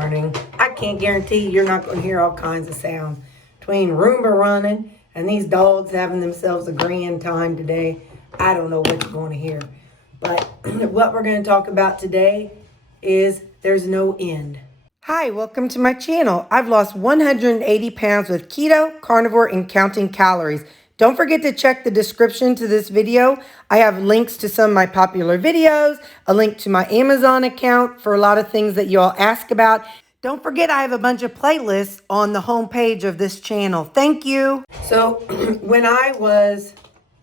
morning. I can't guarantee you're not going to hear all kinds of sounds. Between Roomba running and these dogs having themselves a grand time today, I don't know what you're going to hear. But what we're going to talk about today is there's no end. Hi, welcome to my channel. I've lost 180 pounds with keto, carnivore, and counting calories. Don't forget to check the description to this video. I have links to some of my popular videos, a link to my Amazon account for a lot of things that you all ask about. Don't forget I have a bunch of playlists on the homepage of this channel. Thank you. So when I was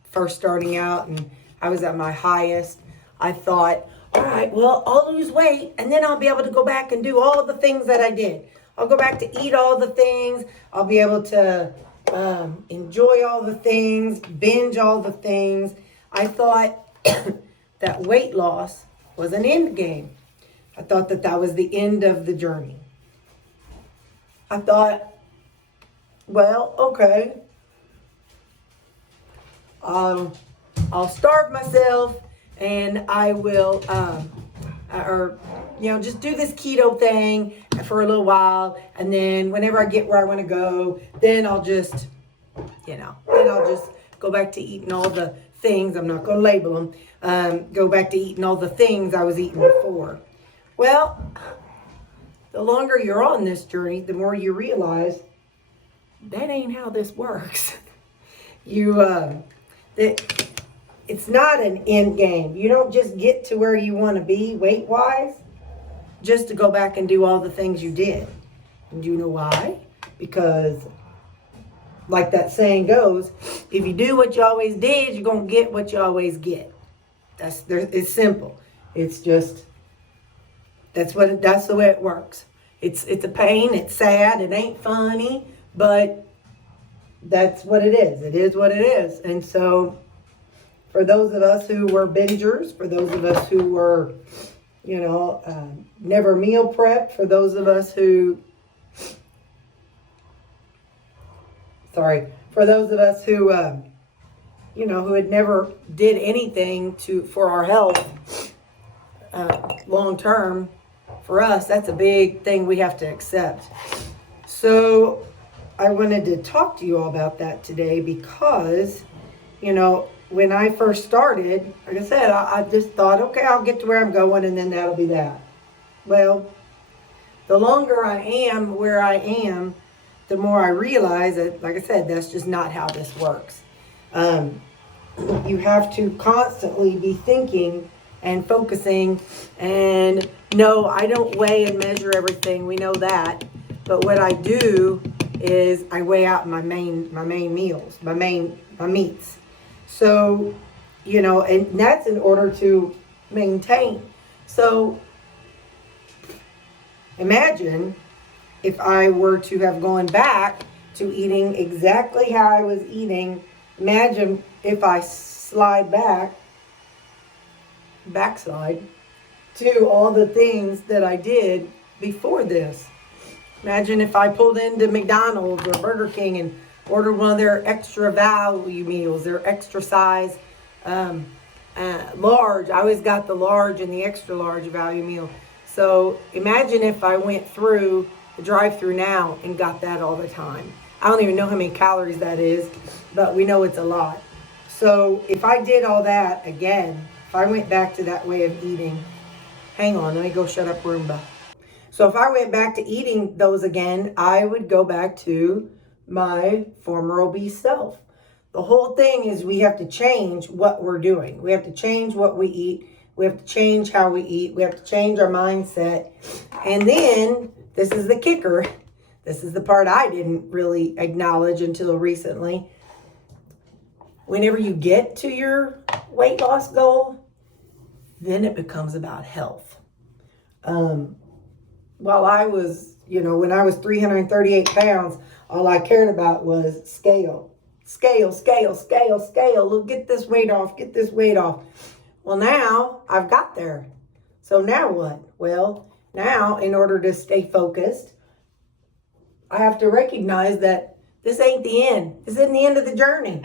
first starting out and I was at my highest, I thought, all right, well, I'll lose weight and then I'll be able to go back and do all the things that I did. I'll go back to eat all the things. I'll be able to enjoy all the things, binge all the things. I thought that weight loss was an end game. I thought that that was the end of the journey. I thought, well, okay, I'll starve myself and I will, just do this keto thing for a little while. And then whenever I get where I want to go, then I'll just, go back to eating all the things. I'm not going to label them. Go back to eating all the things I was eating before. Well, the longer you're on this journey, the more you realize that ain't how this works. It's not an end game. You don't just get to where you want to be weight-wise just to go back and do all the things you did. And do you know why? Because, like that saying goes, if you do what you always did, you're going to get what you always get. It's simple. It's just, that's the way it works. It's a pain. It's sad. It ain't funny, but that's what it is. It is what it is. And so, for those of us who were bingers, for those of us who were, never meal prepped, for those of us who, who had never did anything for our health long term, for us, that's a big thing we have to accept. So I wanted to talk to you all about that today because, when I first started, like I said, I just thought, okay, I'll get to where I'm going and then that'll be that. Well, the longer I am where I am, the more I realize that, like I said, that's just not how this works. You have to constantly be thinking and focusing. And no, I don't weigh and measure everything. We know that. But what I do is I weigh out my main meals, my meats. So, and that's in order to maintain. So imagine if I were to have gone back to eating exactly how I was eating. Imagine if I backslide to all the things that I did before this. Imagine if I pulled into McDonald's or Burger King and ordered one of their extra value meals, their extra size, large. I always got the large and the extra large value meal. So imagine if I went through the drive-thru now and got that all the time. I don't even know how many calories that is, but we know it's a lot. So if I did all that again, if I went back to that way of eating, hang on, let me go shut up Roomba. So if I went back to eating those again, I would go back to my former obese self. The whole thing is we have to change what we're doing. We have to change what we eat. We have to change how we eat. We have to change our mindset. And then, this is the kicker. This is the part I didn't really acknowledge until recently. Whenever you get to your weight loss goal, then it becomes about health. While I was, when I was 338 pounds, all I cared about was scale. Look, get this weight off. Well, now I've got there. So now what? Well, now in order to stay focused, I have to recognize that this ain't the end. This isn't the end of the journey.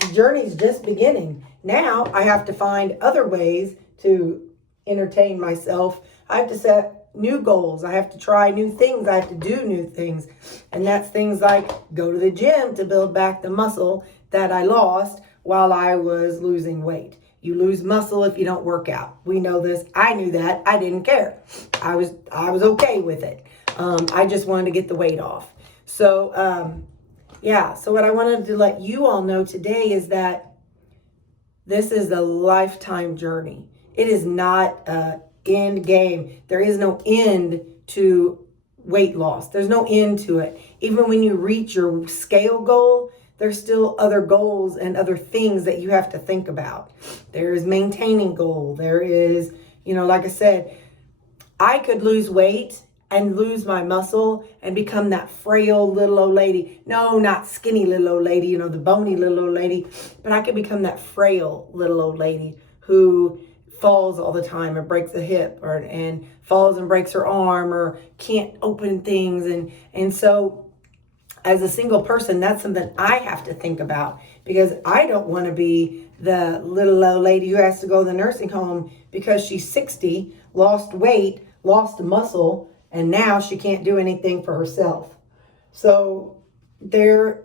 The journey's just beginning. Now I have to find other ways to entertain myself. I have to set new goals. I have to try new things. I have to do new things. And that's things like go to the gym to build back the muscle that I lost while I was losing weight. You lose muscle if you don't work out. We know this. I knew that. I didn't care. I was okay with it. I just wanted to get the weight off. So, yeah. So what I wanted to let you all know today is that this is a lifetime journey. It is not an end game. There is no end to weight loss. There's no end to it. Even when you reach your scale goal, there's still other goals and other things that you have to think about. There is maintaining goal. There is, like I said, I could lose weight and lose my muscle and become that frail little old lady. No, not skinny little old lady, the bony little old lady, but I could become that frail little old lady who falls all the time and breaks a hip and falls and breaks her arm or can't open things. And so as a single person, that's something I have to think about, because I don't want to be the little old lady who has to go to the nursing home because she's 60, lost weight, lost muscle, and now she can't do anything for herself. So there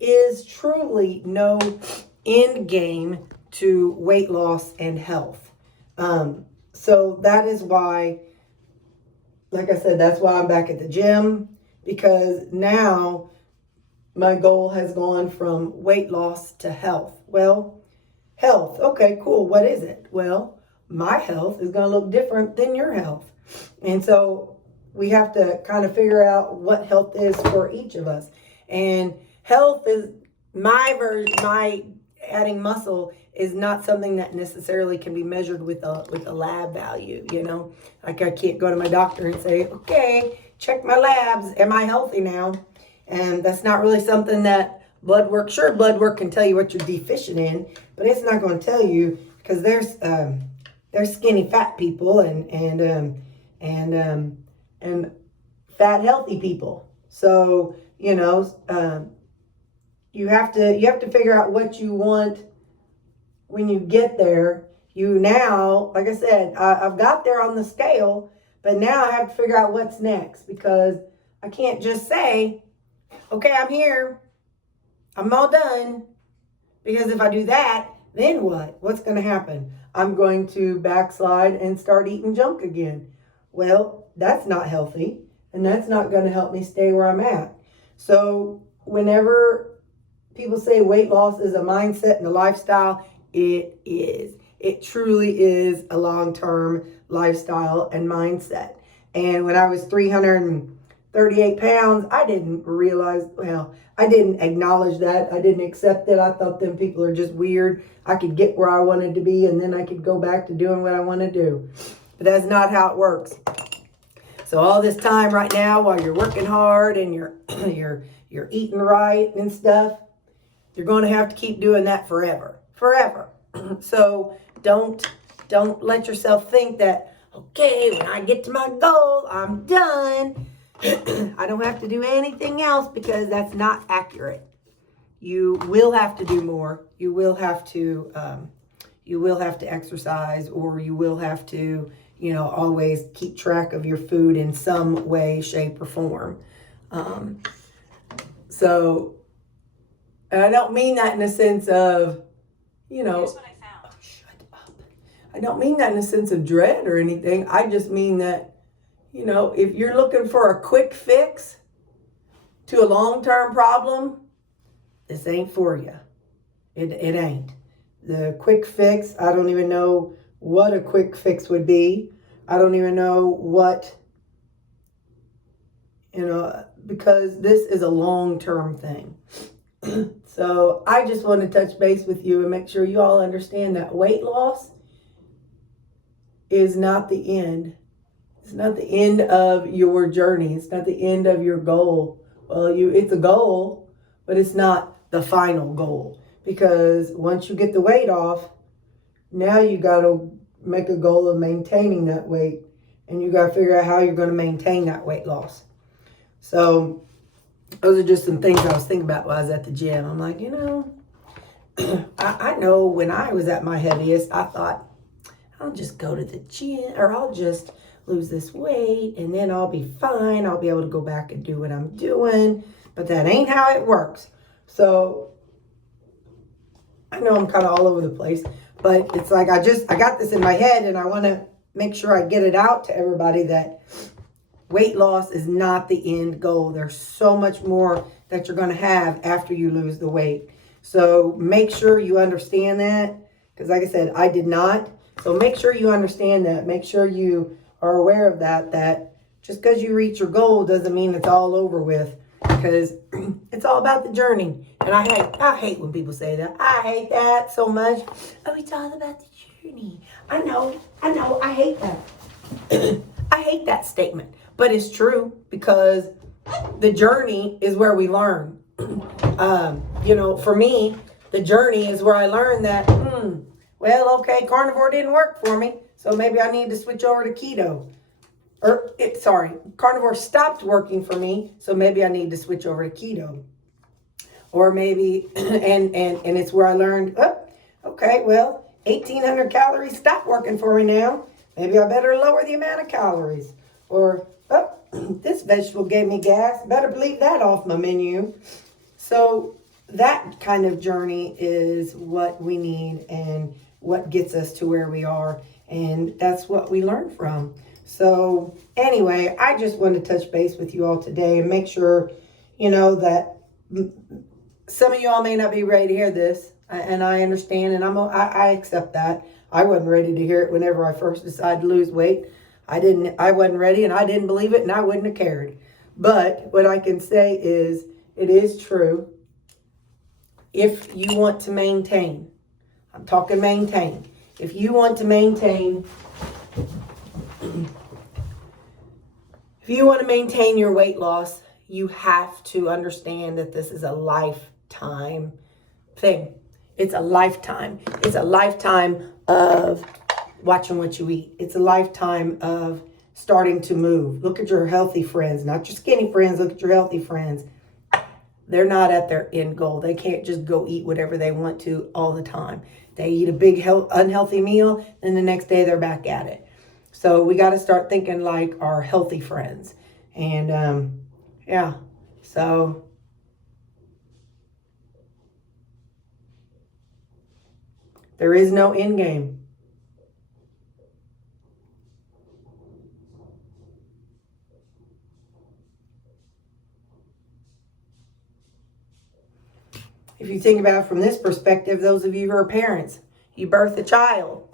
is truly no end game to weight loss and health. So that is why, like I said, that's why I'm back at the gym, because now my goal has gone from weight loss to health. Well, health, okay, cool. What is it? Well, my health is going to look different than your health. And so we have to kind of figure out what health is for each of us. And health is my adding muscle is not something that necessarily can be measured with a lab value, Like I can't go to my doctor and say, okay, check my labs. Am I healthy now? And that's not really something that blood work can tell you what you're deficient in, but it's not going to tell you, because there's skinny fat people and fat healthy people. So, you have to figure out what you want when you get there. Like I said, I've got there on the scale, but now I have to figure out what's next, because I can't just say, okay, I'm here, I'm all done. Because if I do that, then what? What's going to happen? I'm going to backslide and start eating junk again. Well, that's not healthy, and that's not going to help me stay where I'm at. So whenever people say weight loss is a mindset and a lifestyle, it is. It truly is a long-term lifestyle and mindset. And when I was 338 pounds, I didn't acknowledge that. I didn't accept it. I thought them people are just weird. I could get where I wanted to be, and then I could go back to doing what I want to do. But that's not how it works. So all this time right now, while you're working hard and you're eating right and stuff, you're going to have to keep doing that forever. So don't let yourself think that, okay, when I get to my goal, I'm done. I don't have to do anything else, because that's not accurate. You will have to do more. You will have to exercise, or you will have to, always keep track of your food in some way, shape, or form. So, and I don't mean that in a sense of, Here's what I found. Oh, shut up. I don't mean that in a sense of dread or anything. I just mean that, if you're looking for a quick fix to a long-term problem, this ain't for you. It ain't. The quick fix, I don't even know what a quick fix would be. I don't even know what, because this is a long-term thing. So I just want to touch base with you and make sure you all understand that weight loss is not the end. It's not the end of your journey. It's not the end of your goal. Well, it's a goal, but it's not the final goal. Because once you get the weight off, now you got to make a goal of maintaining that weight. And you got to figure out how you're going to maintain that weight loss. So those are just some things I was thinking about while I was at the gym. I'm like, I know when I was at my heaviest, I thought, I'll just go to the gym, or I'll just lose this weight, and then I'll be fine. I'll be able to go back and do what I'm doing. But that ain't how it works. So I know I'm kind of all over the place, but it's like I got this in my head, and I want to make sure I get it out to everybody that weight loss is not the end goal. There's so much more that you're going to have after you lose the weight. So make sure you understand that, because like I said, I did not. So make sure you understand that. Make sure you are aware of that just because you reach your goal doesn't mean it's all over with, because it's all about the journey. And I hate when people say that. I hate that so much. Oh, it's all about the journey. I know, I hate that. I hate that statement, but it's true, because the journey is where we learn. For me, the journey is where I learned that, well, okay, carnivore didn't work for me, so maybe I need to switch over to keto. Carnivore stopped working for me, so maybe I need to switch over to keto. Or maybe, and it's where I learned, okay, well, 1,800 calories stopped working for me now. Maybe I better lower the amount of calories. Or, this vegetable gave me gas. Better leave that off my menu. So that kind of journey is what we need and what gets us to where we are. And that's what we learn from. So anyway, I just wanted to touch base with you all today and make sure, that some of y'all may not be ready to hear this. And I understand, and I accept that. I wasn't ready to hear it whenever I first decided to lose weight. I wasn't ready, and I didn't believe it, and I wouldn't have cared. But what I can say is, it is true. If you want to maintain, I'm talking maintain. If you want to maintain, your weight loss, you have to understand that this is a lifetime thing. It's a lifetime. It's a lifetime of watching what you eat. It's a lifetime of starting to move. Look at your healthy friends, not your skinny friends. Look at your healthy friends. They're not at their end goal. They can't just go eat whatever they want to all the time. They eat a big unhealthy meal, and the next day they're back at it. So we got to start thinking like our healthy friends. And so there is no end game. If you think about it from this perspective, those of you who are parents, you birth a child.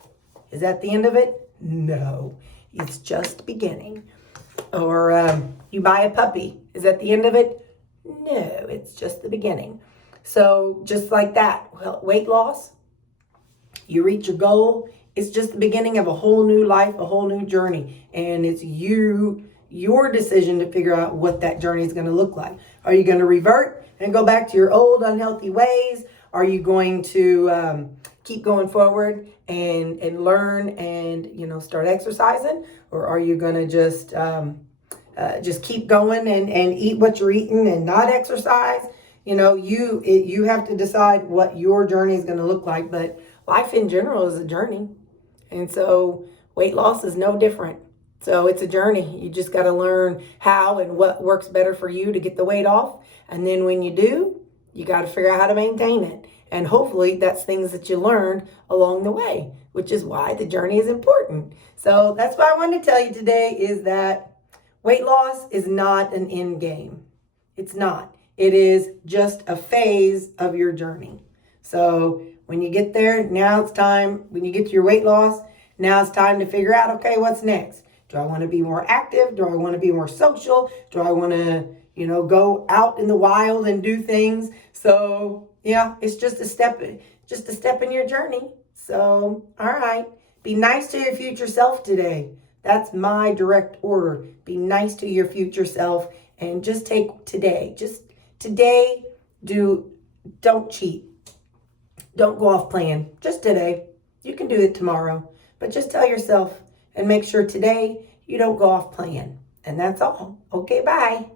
Is that the end of it? No, it's just beginning. Or you buy a puppy. Is that the end of it? No, it's just the beginning. So just like that, weight loss, you reach your goal. It's just the beginning of a whole new life, a whole new journey. And it's your decision to figure out what that journey is going to look like. Are you going to revert and go back to your old unhealthy ways? Are you going to keep going forward and learn and start exercising? Or are you going to just keep going and eat what you're eating and not exercise? You have to decide what your journey is going to look like. But life in general is a journey. And so weight loss is no different. So it's a journey. You just got to learn how and what works better for you to get the weight off. And then when you do, you got to figure out how to maintain it. And hopefully that's things that you learned along the way, which is why the journey is important. So that's what I wanted to tell you today, is that weight loss is not an end game. It's not. It is just a phase of your journey. So when you get there, now it's time, when you get to your weight loss, now it's time to figure out, okay, what's next? Do I want to be more active? Do I want to be more social? Do I want to, go out in the wild and do things? So yeah, it's just a step in your journey. So, all right. Be nice to your future self today. That's my direct order. Be nice to your future self and just take today. Just today, don't cheat. Don't go off plan. Just today. You can do it tomorrow. But just tell yourself and make sure today you don't go off plan. And that's all. Okay, bye.